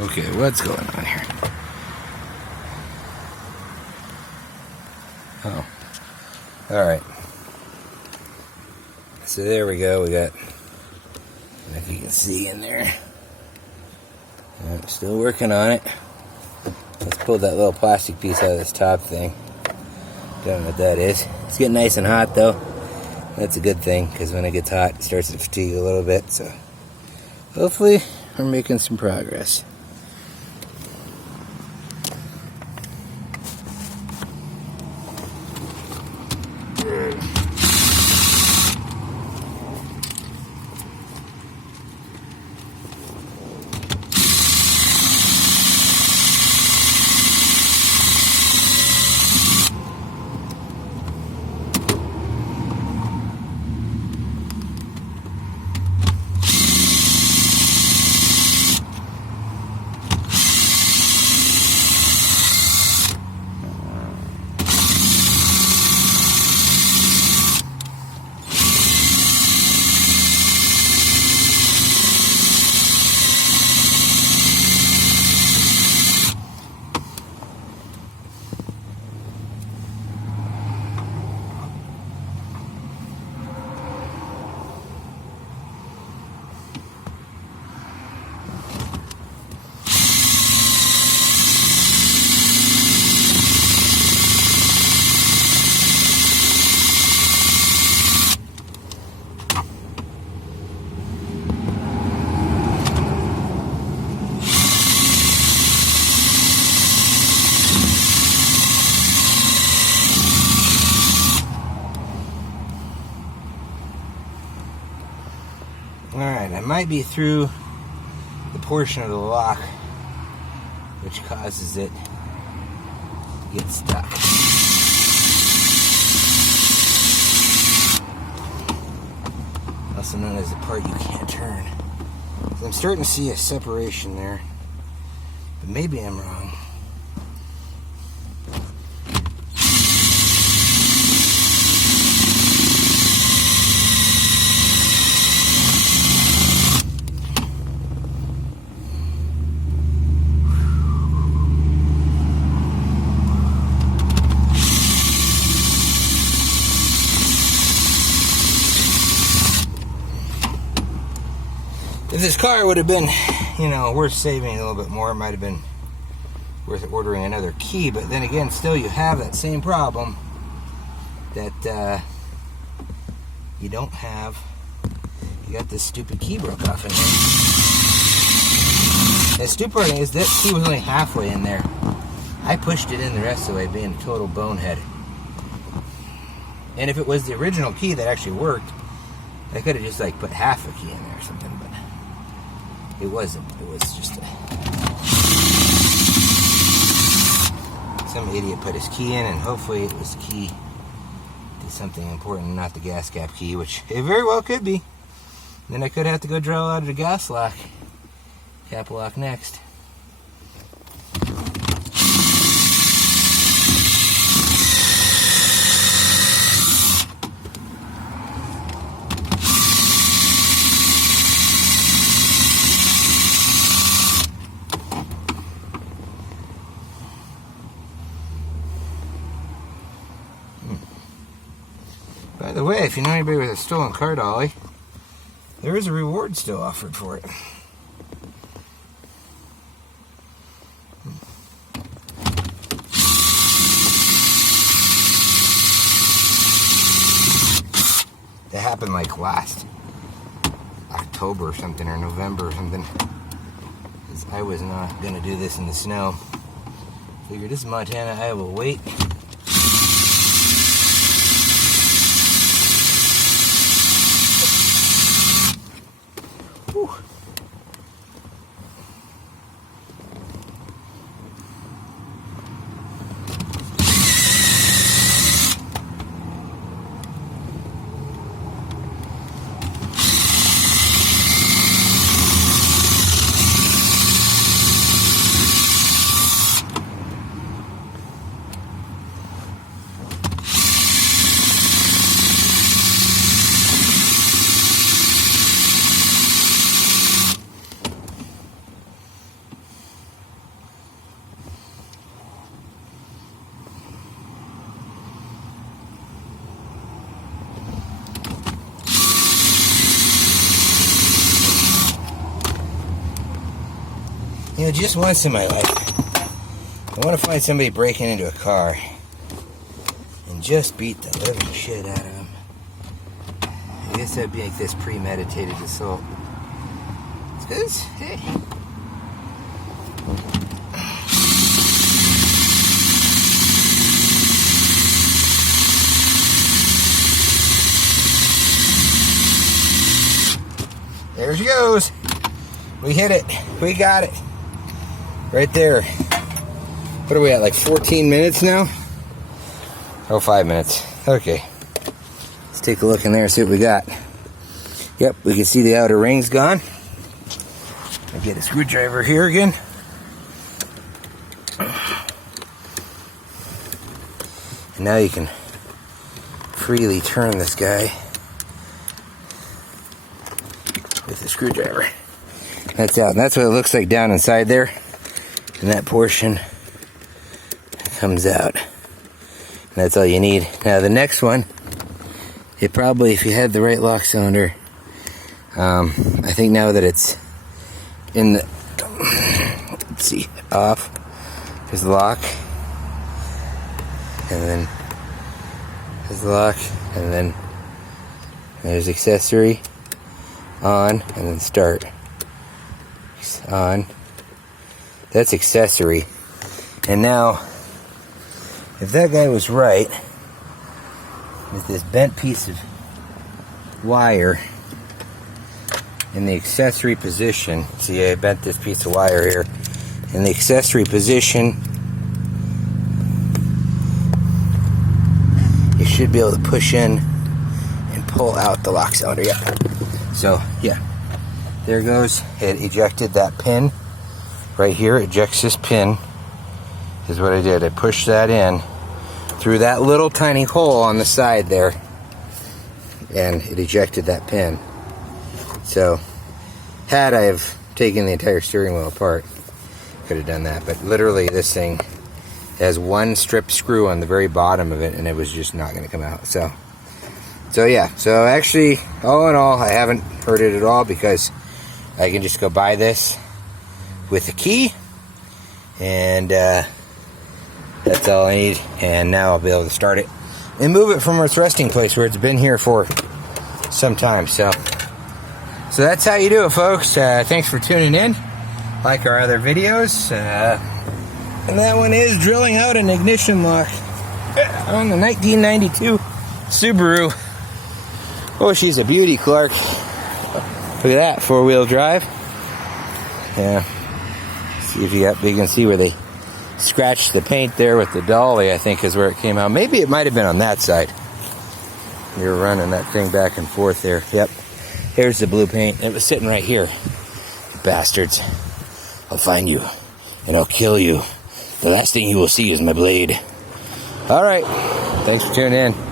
Okay, what's going on here? Oh, alright. So there we go, we got, if you can see in there. I'm still working on it. Let's pull that little plastic piece out of this top thing. Don't know what that is. It's getting nice and hot though. That's a good thing, because when it gets hot, it starts to fatigue a little bit. So hopefully we're making some progress. Alright, I might be through the portion of the lock which causes it to get stuck. Also known as the part you can't turn. So I'm starting to see a separation there, but maybe I'm wrong. If this car would have been, worth saving a little bit more, it might have been worth ordering another key. But then again, still you have that same problem that you don't have. You got this stupid key broke off in here. The stupid part is that key was only halfway in there. I pushed it in the rest of the way, being a total bonehead. And if it was the original key that actually worked, I could have just put half a key in there or something, but it wasn't. It was just some idiot put his key in, and hopefully it was the key to something important, not the gas cap key, which it very well could be. Then I could have to go drill out of the gas lock, cap lock next. By the way, if you know anybody with a stolen car dolly, there is a reward still offered for it. That happened last October or something, or November or something. 'Cause I was not going to do this in the snow. Figured this is Montana, I will wait. Whew. You know, just once in my life, I want to find somebody breaking into a car and just beat the living shit out of them. I guess that'd be like this premeditated assault. Because, hey. There she goes. We hit it. We got it. Right there. What are we at, like 14 minutes now? Oh, 5 minutes. Okay. Let's take a look in there and see what we got. Yep, we can see the outer ring's gone. I'll get a screwdriver here again. And now you can freely turn this guy with a screwdriver. That's out. And that's what it looks like down inside there. And that portion comes out. And that's all you need. Now the next one, it probably, if you had the right lock cylinder, I think now that it's in the, let's see, off, there's the lock, and then there's the lock, and then there's accessory, on, and then start. On. That's accessory. And now, if that guy was right, with this bent piece of wire in the accessory position, see, I bent this piece of wire here, in the accessory position, you should be able to push in and pull out the lock cylinder. Yeah. So, yeah. There goes. It ejected that pin. Right here, it ejects this pin. Is what I did. I pushed that in through that little tiny hole on the side there. And it ejected that pin. So, had I have taken the entire steering wheel apart, could have done that. But literally, this thing has one strip screw on the very bottom of it, and it was just not going to come out. So yeah. So actually, all in all, I haven't hurt it at all because I can just go buy this with a key, and that's all I need. And now I'll be able to start it and move it from its resting place where it's been here for some time. So that's how you do it, folks. Thanks for tuning in. Like our other videos. And that one is drilling out an ignition lock on the 1992 Subaru. Oh, she's a beauty, Clark. Look at that, 4-wheel drive. Yeah. See if you can see where they scratched the paint there with the dolly, I think is where it came out. Maybe it might have been on that side. You were running that thing back and forth there. Yep. Here's the blue paint. It was sitting right here. Bastards. I'll find you and I'll kill you. The last thing you will see is my blade. Alright. Thanks for tuning in.